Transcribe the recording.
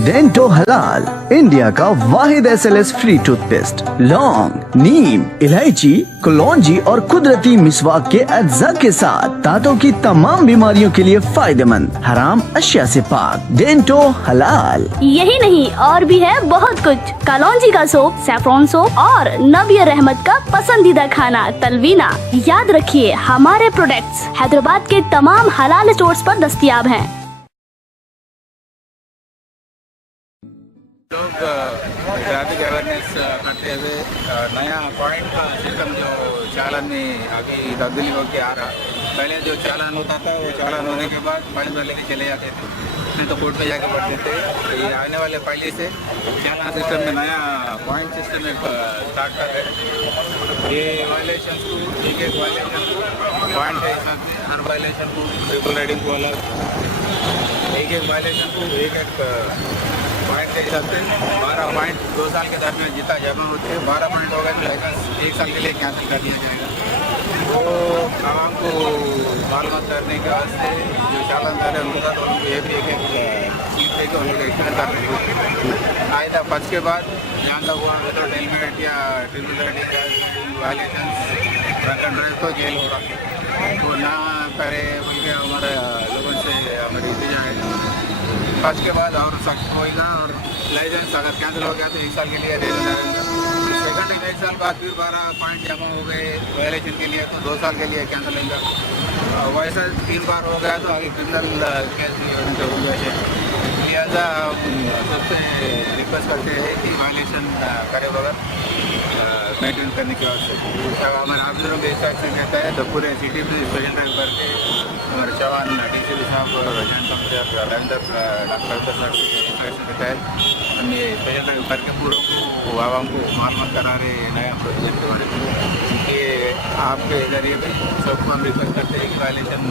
Dento हलाल, India का वाहिद SLS free toothpaste. लौंग, नीम, इलायची, कलौंजी और कुदरती मिसवाक के अज्जा के साथ दांतों की तमाम बीमारियों के लिए फायदेमंद, हराम अशिया से पाक। डेंटो हलाल। यही नहीं और भी है बहुत कुछ। कलौंजी का सोप, सैफरॉन सोप और नबी रहमत का पसंदीदा खाना तलवीना। याद रखिए हमारे प्रोडक्ट्स हैदराबाद के तमाम हलाल स्टोर्स पर दस्तयाब हैं। लोग ट्रैफिक अवेयरनेस करते हुए नया पॉइंट सिस्टम जो चालान में अभी तब्दीली होकर आ रहा। पहले जो चालान होता था वो चालान होने के बाद फाइन भर लेके चले जाते थे, नहीं तो कोर्ट में जाके भरते थे। ये आने वाले पहले से चालान सिस्टम में नया पॉइंट सिस्टम में स्टार्ट कर रहे हैं। ये वायलेशन को एक एक वायलेशन को पॉइंट के हिसाब से, हर वायलेशन को ट्रिपल राइडिंग को अलग, एक एक वायलेशन को एक एक पॉइंट के हिसाब से 12 पॉइंट 2 साल के दरमियान जितना जमा होते हैं 12 पॉइंट होगा तो लाइसेंस 1 साल के लिए कैंसिल कर दिया जाएगा। तो आवाम को मालूम करने के वास्ते जो चालान कर रहे हैं उनके साथ उनको ये भी एक सीट देकर उन लोग एक्सप्लेन कर रहे हैं। आइंदा पक्ष के बाद जहाँ तक हुआ विदाउट हेलमेट या triple riding violation drunk and drive तो जेल हो रहा, तो ना करे बोल के हमारे लोगों से हमारी इंतजार है। फर्स्ट के बाद और सख्त होएगा और लाइसेंस अगर कैंसिल हो गया तो 1 साल के लिए दे देना रहेगा। सेकंड टाइम 1 साल बाद फिर 12 पॉइंट जमा हो गए वायलेशन के लिए तो 2 साल के लिए कैंसिल होगा। वैसा 3 बार हो गया तो आगे क्रिमिनल केस हो गए। लिहाजा सबसे रिक्वेस्ट करते हैं कि वायलेशन करे बगैर मेंटेन करने के वास्ते हमारे ऑफिसरों के हिसाब से कहता है तो पूरे सिटी में स्पेशल ड्राइव करके हमारे जवान DCP साहब रविंदर डॉक्टर साहब के तहत हम ये स्पेशल ड्राइव करके पूरों को आवाम को मालूम करा रहे हैं नया प्रोजेक्ट के बारे में। ये आपके जरिए भी सबको हम रिक्वेस्ट करते हैं कि वायलेशन